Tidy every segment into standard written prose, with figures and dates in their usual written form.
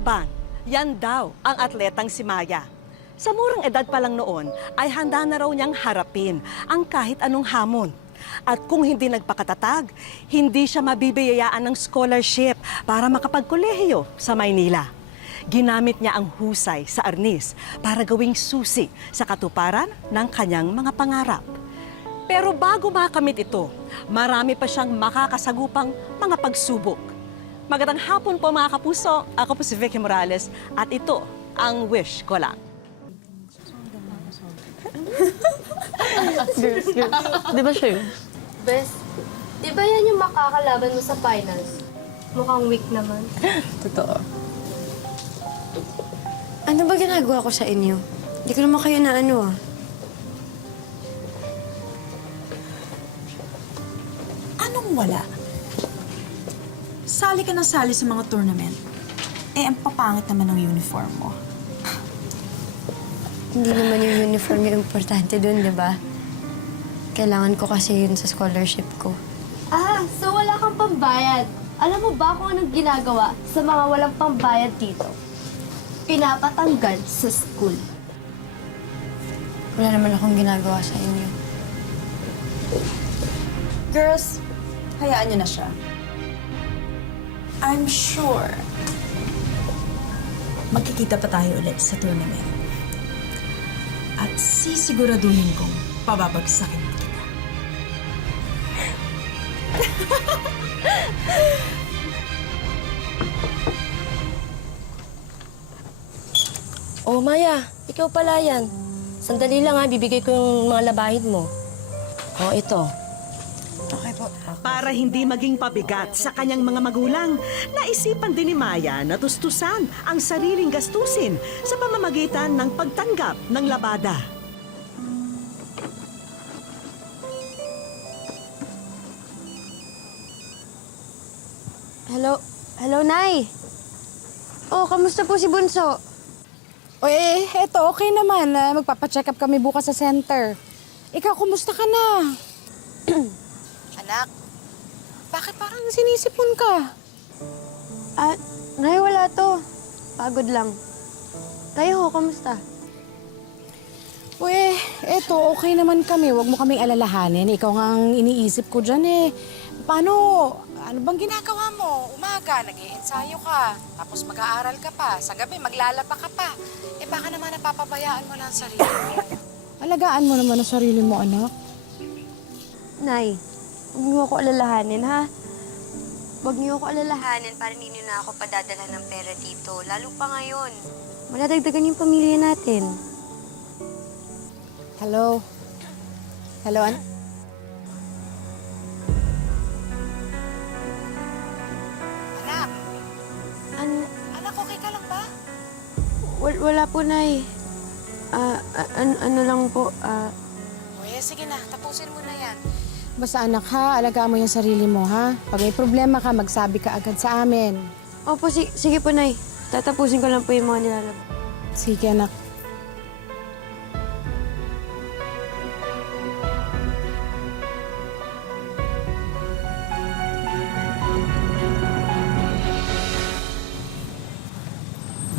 Laban, yan daw ang atletang si Maya. Sa murang edad pa lang noon, ay handa na raw niyang harapin ang kahit anong hamon. At kung hindi nagpakatatag, hindi siya mabibiyayaan ng scholarship para makapagkolehiyo sa Maynila. Ginamit niya ang husay sa arnis para gawing susi sa katuparan ng kanyang mga pangarap. Pero bago makamit ito, marami pa siyang makakasagupang mga pagsubok. Magandang hapon po mga kapuso, ako po si Vicky Morales at ito ang Wish Ko Lang. Girls. Di ba sure? Bes, di ba yan yung makakalaban mo sa finals? Mukhang weak naman. Totoo. Ano ba ginagawa ko sa inyo? Hindi ko naman kayo na ano. Anong wala? Sali ka ng sali sa mga tournament. Eh, ang papangit naman ng uniform mo. Hindi naman yung uniform yung importante dun, di ba? Kailangan ko kasi yun sa scholarship ko. Ah, so wala kang pambayad. Alam mo ba kung anong ginagawa sa mga walang pambayad dito? Pinapatanggal sa school. Wala naman akong ginagawa sa inyo. Girls, hayaan niyo na siya. I'm sure magkikita pa tayo ulit sa tournament. At sisiguraduhin kong pababagsakin kita. Oh, Maya, ikaw pala yan. Sandali lang ha, bibigay ko yung mga labahid mo. Oh, ito. Okay po. Para hindi maging pabigat sa kanyang mga magulang, naisipan din ni Maya na tustusan ang sariling gastusin sa pamamagitan ng pagtanggap ng labada. Hello, Nay. Oh, kamusta po si Bunso? O eto, okay naman. Magpapacheck up kami bukas sa center. Ikaw, kumusta ka na? Anak, bakit parang sinisipon ka? Nay, wala to. Pagod lang. Kayo ho, kamusta? Eto, okay naman kami. Huwag mo kaming alalahanin. Ikaw nga ang iniisip ko dyan eh. Paano? Ano bang ginagawa mo? Umaga, nag-iensayo ka. Tapos mag-aaral ka pa. Sa gabi, maglalaba ka pa. Baka naman napapabayaan mo lang ang sarili mo. Alagaan mo naman ang sarili mo, anak. Nay, huwag niyo ako alalahanin, ha? Huwag niyo ako alalahanin para hindi niyo na ako padadala ng pera dito. Lalo pa ngayon. Maladagdagan yung pamilya natin. Hello? Hello, anak? Anak, okay ka lang ba? Wala po, Nay. Ano lang po, Sige na, tapusin mo na yan. Basta anak ha, alagaan mo yung sarili mo ha. Pag may problema ka, magsabi ka agad sa amin. Opo, sige po, Nay. Tatapusin ko lang po yung mga nilalaba. Sige anak.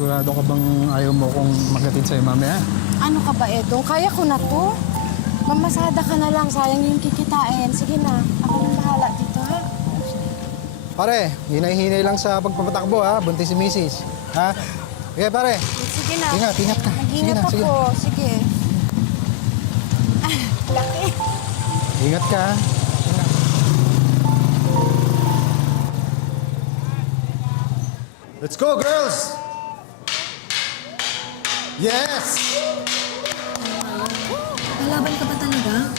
Sigurado ka bang ayaw mo kong maghatid sa'yo mamaya? Ano ka ba, Edong? Kaya ko na to. Mamasada ka na lang, sayang yung kikitain. Sige na, ako nang bahala dito ha. Pare, hinay-hinay lang sa pagpapatakbo ha. Buntis si Mrs. Ha? Okay, pare. Sige na. Ingat ka. Nag-ingat Sige. ako. Sige. Laki. Ingat ka ha. Let's go, girls! Yes! Lalaban ka ba talaga?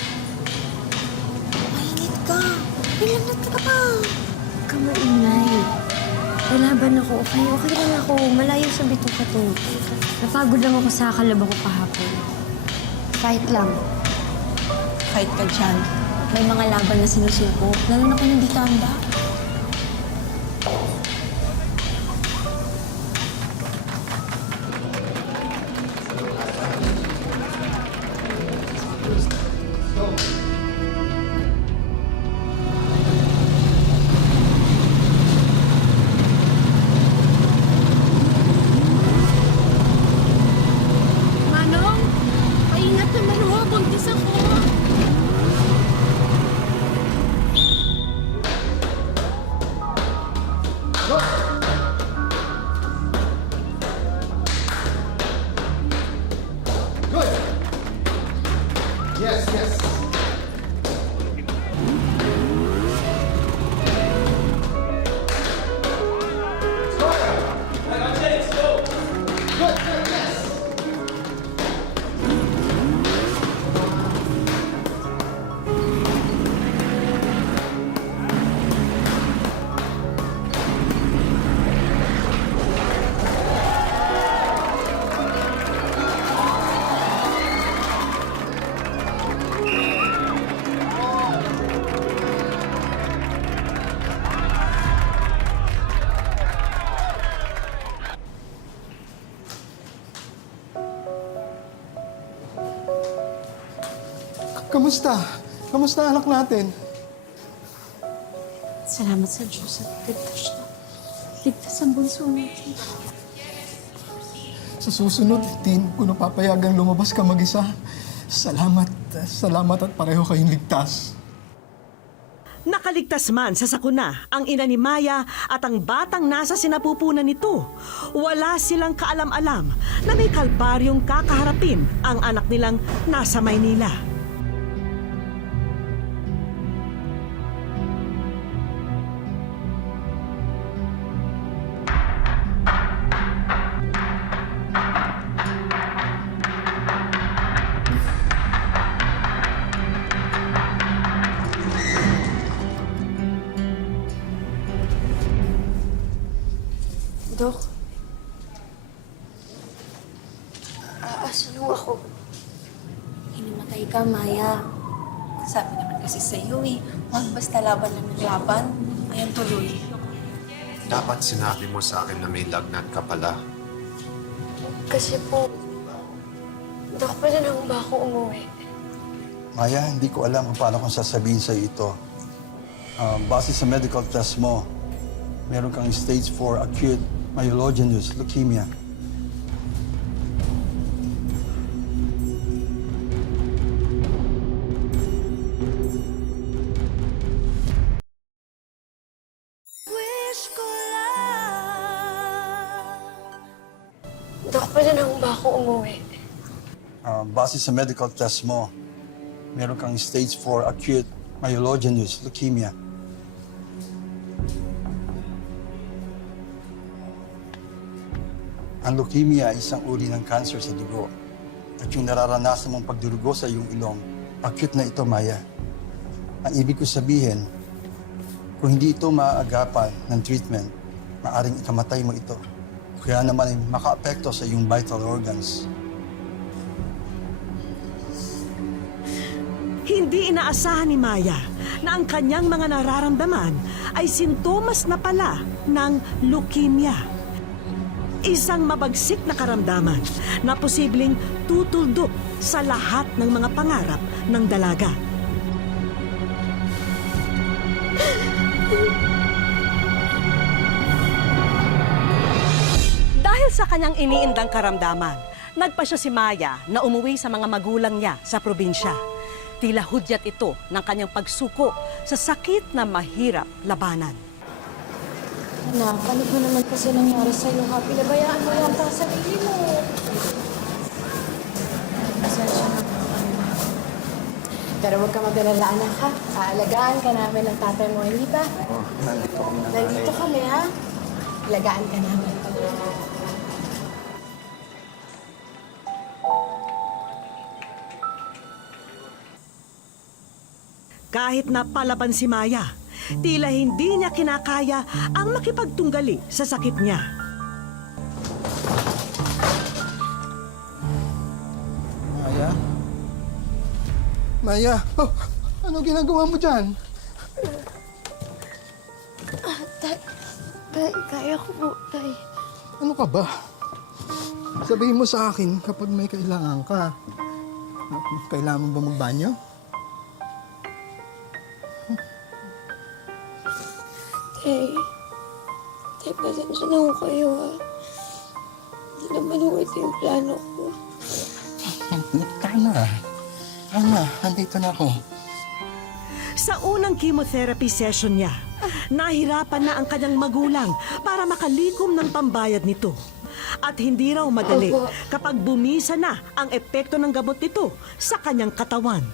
Mainit ka. Pilanat ka pa. Kamaingay. Lalaban ako, okay? Okay lang ako. Malayo sa bito ka to. Napagod lang ako sa kalaba ko kahapon. Fight lang. Fight ka dyan. May mga laban na sinusuko. Lalo na kung hindi ka handa. Diyos ako! Good! Yes, yes. Good, good, yes. Kamusta? Kamusta anak natin? Salamat sa Diyos at ligtas na. Ligtas ang bunso natin. Sa susunod, hindi ko napapayagang lumabas ka mag-isa. Salamat, salamat at pareho kayong ligtas. Nakaligtas man sa sakuna ang ina ni Maya at ang batang nasa sinapupunan nito. Wala silang kaalam-alam na may kalbaryong kakaharapin ang anak nilang nasa Maynila. Dok? Aasan ho ako? Hinimatay ka, Maya. Sabi naman kasi sa iyo huwag basta laban lang ng laban. Ayan tuloy. Dapat sinabi mo sa akin na may lagnat ka pala. Kasi po, Dok, pwede na ba ako umuwi? Maya, hindi ko alam kung paano kong sasabihin sa ito. Base sa medical test mo, meron kang stage 4 acute myelogenous leukemia. Dok, pwede na ba ako umuwi? Base sa medical test mo, meron kang stage 4 acute myelogenous leukemia. Ang leukemia ay isang uri ng cancer sa dugo. At yung nararanasan mong pagdurugo sa iyong ilong, acute na ito, Maya. Ang ibig ko sabihin, kung hindi ito maaagapan ng treatment, maaring ikamatay mo ito. Kaya naman ay makaapekto sa iyong vital organs. Hindi inaasahan ni Maya na ang kanyang mga nararamdaman ay sintomas na pala ng leukemia. Isang mabagsik na karamdaman na posibleng tutuldok sa lahat ng mga pangarap ng dalaga. Dahil sa kanyang iniindang karamdaman, nagpa siya si Maya na umuwi sa mga magulang niya sa probinsya. Tila hudyat ito ng kanyang pagsuko sa sakit na mahirap labanan. Anak, ano ba naman kasi nangyari sa'yo, ha? Pinabayaan mo yata ang sarili mo. Pasensya na po. Pero huwag ka mag-alala, anak, ha? Aalagaan ka namin ng tatay mo, hindi ba? Nandito kami, ha? Alagaan ka namin. Kahit na palaban si Maya, tila hindi niya kinakaya ang makipagtunggali sa sakit niya. Maya? Maya? Oh, ano ginagawa mo dyan? Tay, kaya ko po, Tay. Ano ka ba? Sabihin mo sa akin kapag may kailangan ka. Kailangan mo ba magbanyo? Tay, pasensya na ko kayo, ha? Hindi naman ho ito yung plano ko. Tama. Ana, nandito na ako. Sa unang chemotherapy session niya, nahirapan na ang kanyang magulang para makalikom ng pambayad nito. At hindi raw madali kapag bumisa na ang epekto ng gamot nito sa kanyang katawan.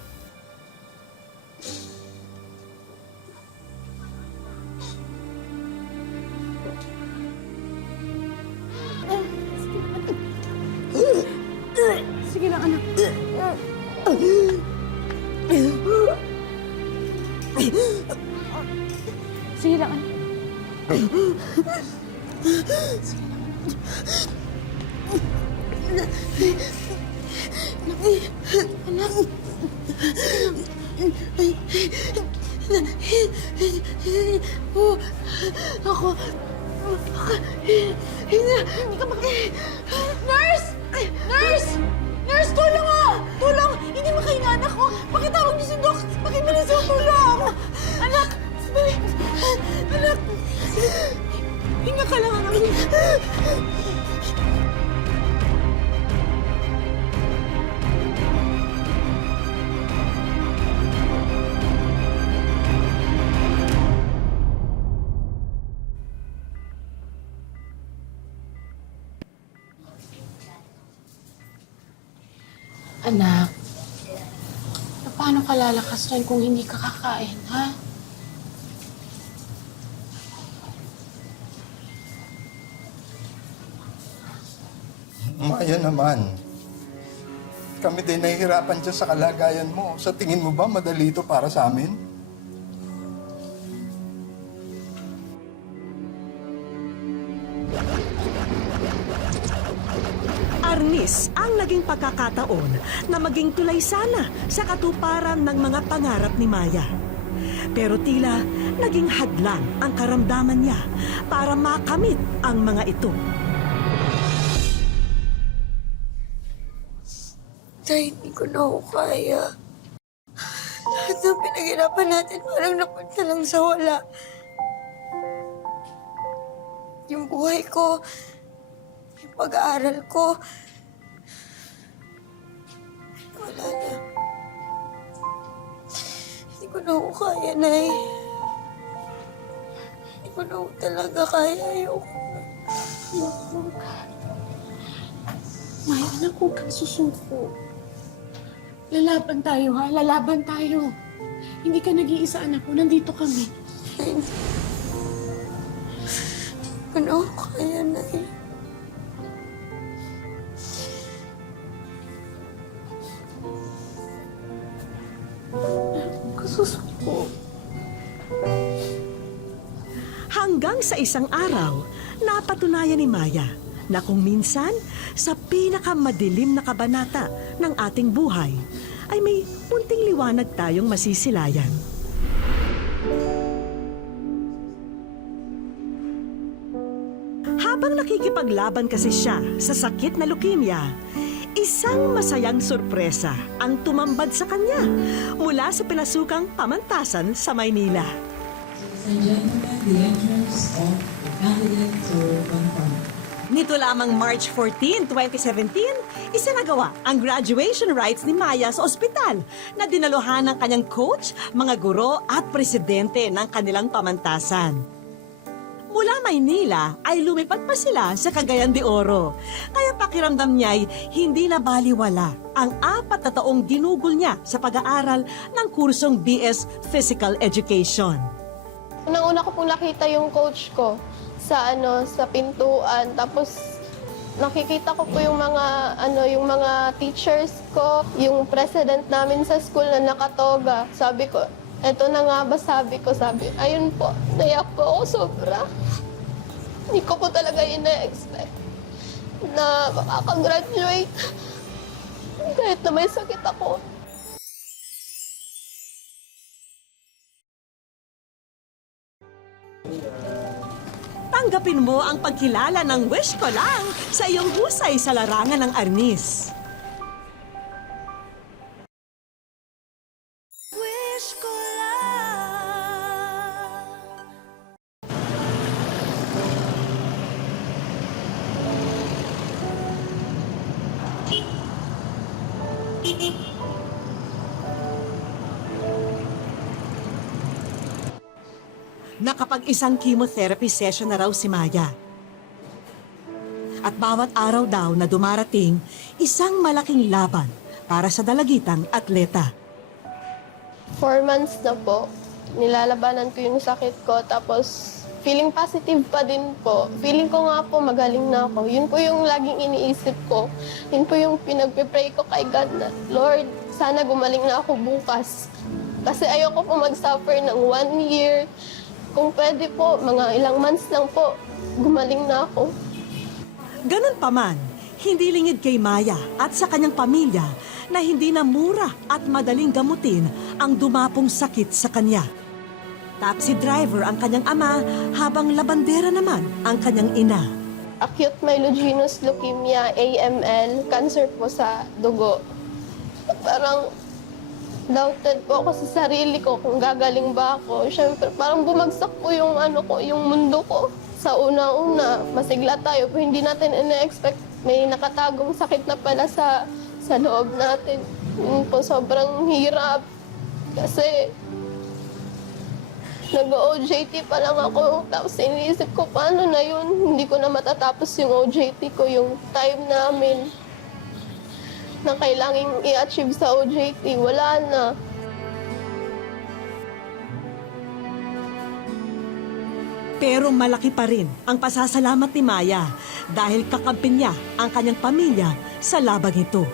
Sige lang, anak. Sige lang, anak. Ako, hindi ka Nurse! Nurse! Nurse, tulong ah! Tulong! Hindi makahinga anak ko! Pakitawag niyo si Doc! Pakibilis yung tulong! Anak! Anak! Hinga ka lang, anak! Anak, paano ka lalakas rin kung hindi ka kakain, ha? Maya naman. Kami din nahihirapan dyan sa kalagayan mo. Sa tingin mo ba madali ito para sa amin? Arnis ang naging pagkakataon na maging tulay sana sa katuparan ng mga pangarap ni Maya. Pero tila naging hadlang ang karamdaman niya para makamit ang mga ito. Tay, hindi ko na ako kaya. Lahat ng pinaghirapan natin parang napunta lang sa wala. Yung buhay ko, yung pag-aaral ko, wala na. Hindi ko na ako kaya, Nay. Hindi ko na ako talaga kaya. Ayoko na. Maya, anak, huwag kang susuko. Lalaban tayo, ha? Lalaban tayo. Hindi ka nag-iisa, anak ko. Nandito kami. Hindi ko na ako kaya, Nay. Huwag ka susuko. Hanggang sa isang araw, napatunayan ni Maya na kung minsan sa pinakamadilim na kabanata ng ating buhay ay may munting liwanag tayong masisilayan. Habang nakikipaglaban kasi siya sa sakit na leukemia, isang masayang sorpresa ang tumambad sa kanya mula sa pinasukang pamantasan sa Maynila. Nito lamang March 14, 2017, isinagawa ang graduation rites ni Maya sa ospital na dinaluhan ng kanyang coach, mga guro at presidente ng kanilang pamantasan. Mula Maynila ay lumipat pa sila sa Cagayan de Oro. Kaya pakiramdam niya'y hindi na baliwala ang 4 na taong ginugol niya sa pag-aaral ng kursong BS Physical Education. Unang-una ko pong nakita yung coach ko sa pintuan, tapos nakikita ko po yung mga teachers ko, yung president namin sa school na nakatoga. Sabi ko, eto na nga ba, sabi, ayun po, naiyak po ako sobra. Hindi ko po talaga ina-expect na makakagraduate kahit na may sakit ako. Tanggapin mo ang pagkilala ng wish ko lang sa iyong husay sa larangan ng Arnis. Wish ko lang. Nakapag-isang chemotherapy session na raw si Maya. At bawat araw daw na dumarating, isang malaking laban para sa dalagitang atleta. 4 months na po, nilalabanan ko yung sakit ko. Tapos, feeling positive pa din po. Feeling ko nga po magaling na ako. Yun po yung laging iniisip ko. Yun po yung pinagpipray ko kay God na, Lord, sana gumaling na ako bukas. Kasi ayoko po mag-suffer ng 1 year. Kung pwede po, mga ilang months lang po, gumaling na ako. Ganun pa man, hindi lingid kay Maya at sa kanyang pamilya na hindi na mura at madaling gamutin ang dumapong sakit sa kanya. Taxi driver ang kanyang ama habang labandera naman ang kanyang ina. Acute myelogenous leukemia, AML, cancer po sa dugo. Parang doubted po ako sa sarili ko kung gagaling ba ako. Siyempre, parang bumagsak po yung yung mundo ko. Sa una-una, masigla tayo, pero hindi natin ina-expect may nakatagong sakit na pala sa loob natin. Yun po, sobrang hirap. Kasi nag-OJT pa lang ako, tapos iniisip ko, paano na yun? Hindi ko na matatapos yung OJT ko, yung time namin na kailangang i-achieve sa OJT. Wala na. Pero malaki pa rin ang pasasalamat ni Maya dahil kakampi niya ang kanyang pamilya sa labang ito.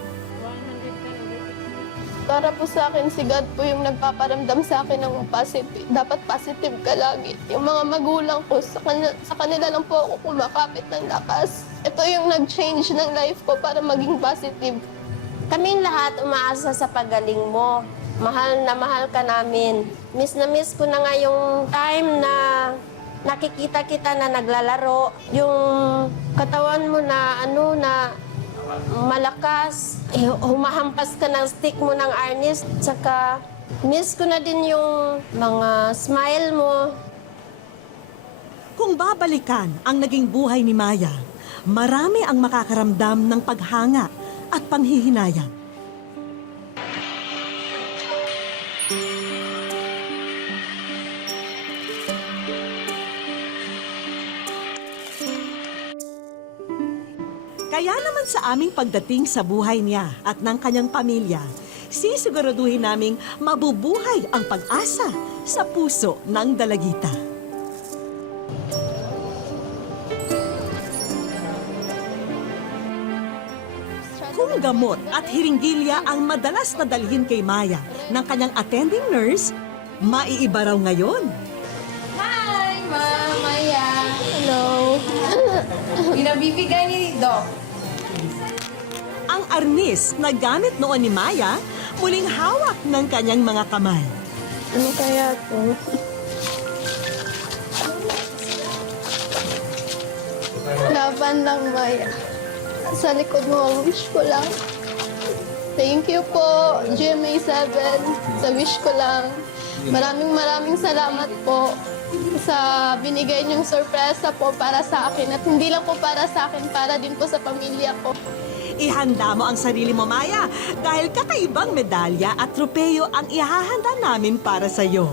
Para po sa akin, si God po yung nagpaparamdam sa akin ng positive. Dapat positive ka lagi. Yung mga magulang ko, sa kanila lang po ako kumakapit ng lakas. Ito yung nag-change ng life ko para maging positive. Kaming lahat umaasa sa pagaling mo. Mahal na mahal ka namin. Miss na miss ko na nga yung time na nakikita kita na naglalaro. Yung katawan mo na na malakas. Humahampas ka ng stick mo ng arnis. Tsaka miss ko na din yung mga smile mo. Kung babalikan ang naging buhay ni Maya, marami ang makakaramdam ng paghanga at panghihinayang. Kaya naman sa aming pagdating sa buhay niya at ng kanyang pamilya, sisiguraduhin naming mabubuhay ang pag-asa sa puso ng dalagita. Kung gamot at hiringgilya ang madalas na dalhin kay Maya ng kanyang attending nurse, maiiba raw ngayon. Hi, Ma'am Maya. Hello. Pinabibigay ni Doc. Ang arnis na gamit noon ni Maya, muling hawak ng kanyang mga kamay. Ano kaya to? Laban lang, Maya. Sa likod mo ang wish ko lang. Thank you po, GMA7. Sa wish ko lang. Maraming salamat po sa binigay niyong sorpresa po para sa akin. At hindi lang po para sa akin, para din po sa pamilya ko. Ihanda mo ang sarili mo, Maya, dahil kakaibang medalya at tropeyo ang ihahanda namin para sa iyo.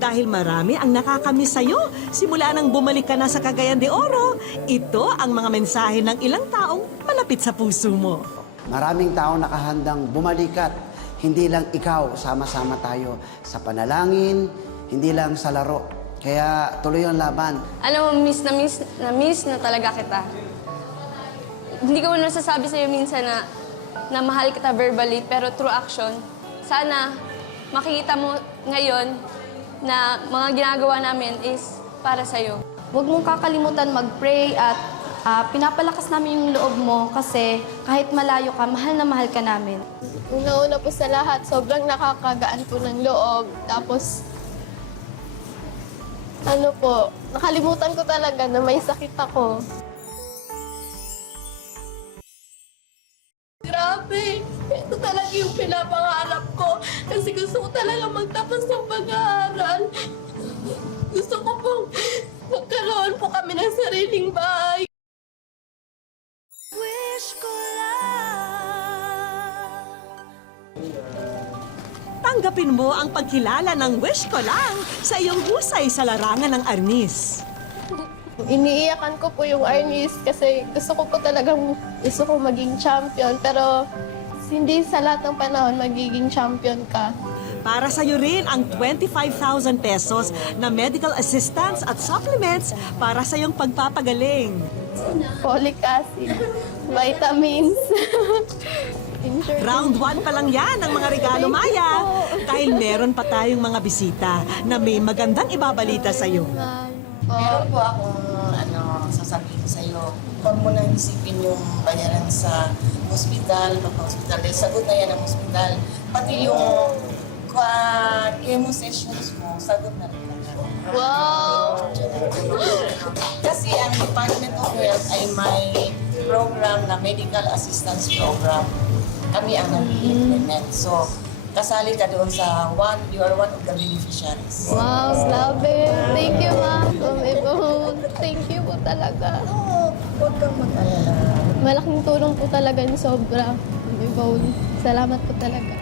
Dahil marami ang nakakamiss sa iyo simula nang bumalik ka na sa Cagayan de Oro, ito ang mga mensahe ng ilang taong malapit sa puso mo. Maraming tao nakahandang bumalikat. Hindi lang ikaw, sama-sama tayo sa panalangin, hindi lang sa laro. Kaya tuloy ang laban. Alam mo, miss na talaga kita. Hindi ko man masasabi sa'yo minsan na mahal kita verbally, pero through action, sana makikita mo ngayon na mga ginagawa namin is para sa'yo. Huwag mong kakalimutan mag-pray at pinapalakas namin yung loob mo kasi kahit malayo ka, mahal na mahal ka namin. Una-una po sa lahat, sobrang nakakagaan po ng loob. Tapos, nakalimutan ko talaga na may sakit ako. Grabe! Ito talaga yung pinapangarap ko. Kasi gusto ko talaga magtapos ng pag-aaral. Gusto ko pong magkaroon po kami ng sariling bahay. Tanggapin mo ang pagkilala ng wish ko lang sa iyong husay sa larangan ng arnis. Iniiyakan ko po yung arnis kasi gusto ko maging champion. Pero hindi sa lahat ng panahon magiging champion ka. Para sa iyo rin ang 25,000 pesos na medical assistance at supplements para sa iyong pagpapagaling. Folic acid, vitamins. Insurance. Round 1 pa lang yan ang mga regalo, Maya. Dahil meron pa tayong mga bisita na may magandang ibabalita sa iyo. Meron po akong sasabihin sa iyo. Huwag mo nang isipin yung bayaran sa hospital, pagpa-hospital. Dahil sagot na yan ang hospital. Pati yung chemo sessions mo, sagot na rin. Wow! Kasi ang Department of Health ay may program na medical assistance program. Kami ang nag-implement. So, kasali ka doon sa you are one of the beneficiaries. Wow, grabe. Thank you, ma'am. Thank you po talaga. Oo, huwag kang mag-alala. Malaking tulong po talaga ni sobra. Salamat po talaga.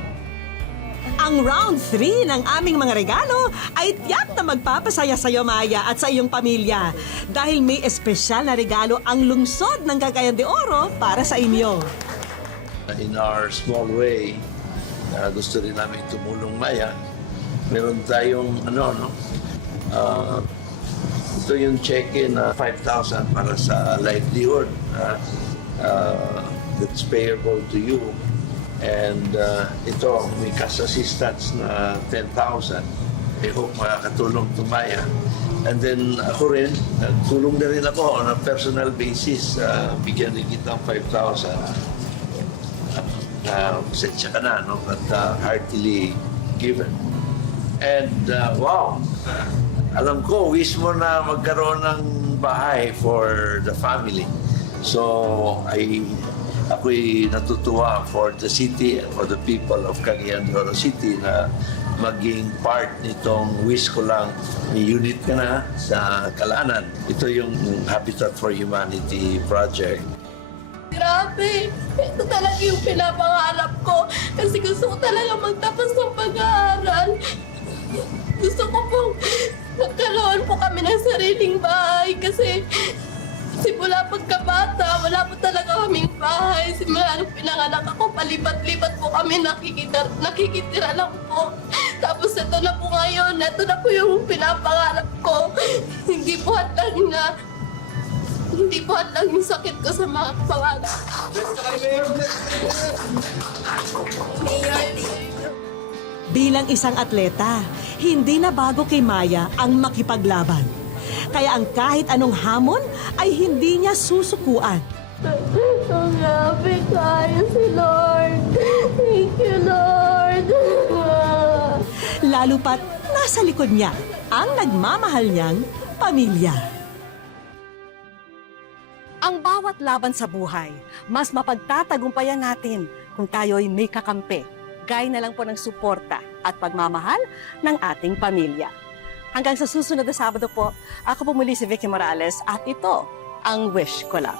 Ang round 3 ng aming mga regalo ay tiyak na magpapasaya sa iyo, Maya, at sa iyong pamilya. Dahil may espesyal na regalo ang lungsod ng Cagayan de Oro para sa inyo. In our small way, gusto rin namin tumulong, Maya. Meron tayong ito yung check-in na 5,000 para sa livelihood that's payable to you. And ito, may cash assistance na 10,000. I hope makakatulong to Maya. And then ako rin, tulong na rin ako on a personal basis. Bigyan rin kitang 5,000. Sensya ka na, no? But heartily given. And wow, alam ko, wish mo na magkaroon ng bahay for the family. So, ako'y natutuwa for the city and for the people of Cagayan de Oro City na maging part nitong wish ko lang. May unit ka na sa Kalanan. Ito yung Habitat for Humanity project. Grabe! Ito talaga yung pinapangarap ko. Kasi gusto ko talaga magtapos ng pag-aaral. Gusto ko pong magkaroon po kami ng sariling bahay. Kasi simula pagkabata, wala po talaga kaming bahay. Simula nung pinanganak ako, palipat-lipat po kami nakikitira lang po. Tapos ito na po ngayon, ito na po yung pinapangarap ko. Hindi po hadlang yung sakit ko sa mga pangarap. Bilang isang atleta, hindi na bago kay Maya ang makipaglaban. Kaya ang kahit anong hamon ay hindi niya susukuan. Ang grabe, kaya si Lord. Thank you, Lord. Lalo pat nasa likod niya ang nagmamahal niyang pamilya. Ang bawat laban sa buhay, mas mapagtatagumpayan natin kung tayo'y may kakampi. Gaya na lang po ng suporta at pagmamahal ng ating pamilya. Hanggang sa susunod na Sabado po, ako po muli si Vicky Morales at ito ang wish ko lang.